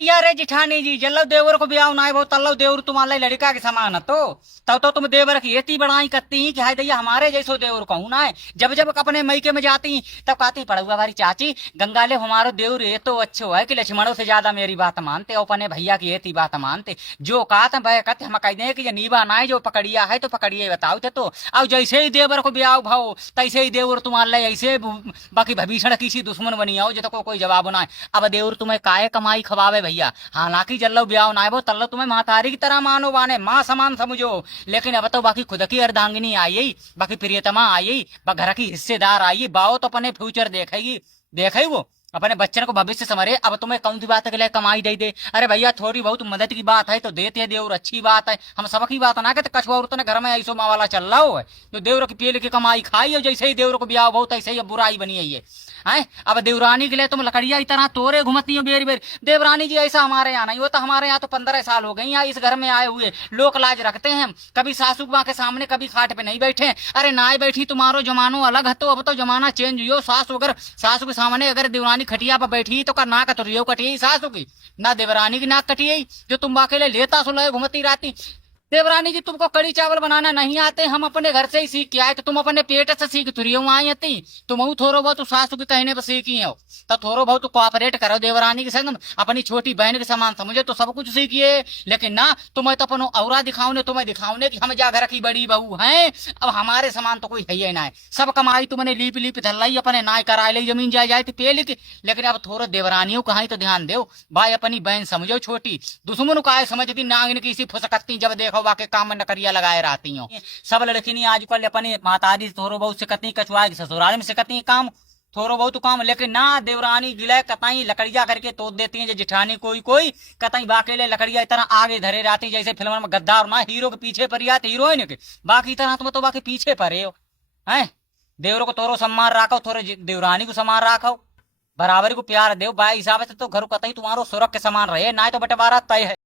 यार जिठानी जी जल्लो देवर को ब्याह ना वो तल्लो देवर तुम्हारा लड़का के समान है तो तब तो तुम देवर की एती बड़ाई करती कि हाय दैया हमारे जैसो देवर कहूँ ना है। जब जब अपने मैके में जाती तब कहती पड़ुआ हमारी चाची गंगाले हमारो देवर ये तो अच्छो है कि लक्ष्मणों से ज्यादा मेरी बात मानते और अपने भैया की एती बात मानते। जो कहा था वह कहते हम कह दें कि ये नीबा ना है जो पकड़िया है तो पकड़िए बताओ थे तो अब जैसे ही देवर को ब्याह भाव तैसे ही देवर तुम्हारे ऐसे बाकी भभीषण किसी दुश्मन बनी आओ जो कोई जवाब ना है। अब देवर तुम्हें काहे कमाई खवावे भैया हालांकि जल्लो ब्याह ना वो तल्लो तुम्हें महतारी की तरह मानो बाने माँ समान समझो। लेकिन अब तो बाकी खुद की अर्धांगिनी आई बाकी प्रियतमा आई घर की हिस्सेदार आई बाओ तो अपने फ्यूचर देखेगी देखे वो अपने बच्चन को भविष्य समरे। अब तुम्हें कौन सी बात के लिए कमाई दे अरे भैया थोड़ी बहुत मदद की बात है तो देते हैं देवर अच्छी बात है। हम सबकी बात ना कहते कछुआ औरतों ने घर में ऐसो माँ वाला चल रहा हो है जो देवर की पेल की कमाई खाई है जैसे ही देवर को ब्याह बहुत ऐसे ही बुराई बनी है। हैं अब देवरानी के लिए तुम लकड़िया इतना तोरे घुमती हो बेरी बेरी। देवरानी जी ऐसा हमारे यहाँ नहीं होता। हमारे यहाँ तो 15 साल हो गए यहाँ इस घर में आए हुए लोक लाज रखते हैं। कभी सासू माँ के सामने कभी खाट पे नहीं बैठे। अरे ना बैठी तुम्हारो जमानो अलग है तो अब तो जमाना चेंज हुई। सासू के सामने अगर देवरानी खटिया पर बैठी तो का नाक तो कटिए सासू की ना देवरानी की नाक कटिए जो तुम अकेले लेता सुलह घुमती रहती। देवरानी जी तुमको कड़ी चावल बनाना नहीं आते हम अपने घर से ही सीख के आए तो तुम अपने पेट से सीख तुरी आई थी तुम थोड़ो बहुत सासू के कहने पर सीखी हो तो थोड़ो बहुत कोऑपरेट करो देवरानी के संग अपनी छोटी बहन के समान समझे तो सब कुछ सीखिए। लेकिन ना तुम्हें तो अपन औरा दिखाओने तुम्हें दिखाओने की हम जा घर की बड़ी बहू हैं। अब हमारे समान तो कोई है ही ना है। सब कमाई तुमने लीप लीप धल्लाई अपने नाय करा ली जमीन जाए थी पेल की। लेकिन अब थोड़ा देवरानियों कहा तो ध्यान दो भाई अपनी बहन समझो छोटी दुश्मन का समझती नागिन की सी फुसकती जब देखो वाके काम में नकरिया लगाए रहती हो। सब लड़की आजकल अपनी माताजी थोड़ो बहुत सिकती कछुआ ससुराल में सिकती काम थोड़ो बहुत काम। लेकिन ना देवरानी गिले कतई लकड़िया करके तोड़ देती है जो जिठानी कोई कोई कतई बाकेले लकड़िया इतना आगे धरे रहती जैसे फिल्म में गद्दार ना हीरो के पीछे पर आते हीरोइन के बाकी तरह तुम तो बाकी पीछे पड़े हो हैं। देवरों को थोड़ो सम्मान राखो थोड़े देवरानी को सम्मान राखो बराबरी को प्यार दो भाई हिसाब से तो घर कतई तुम्हारो सुरख के समान रहे ना तो बंटवारा तय है।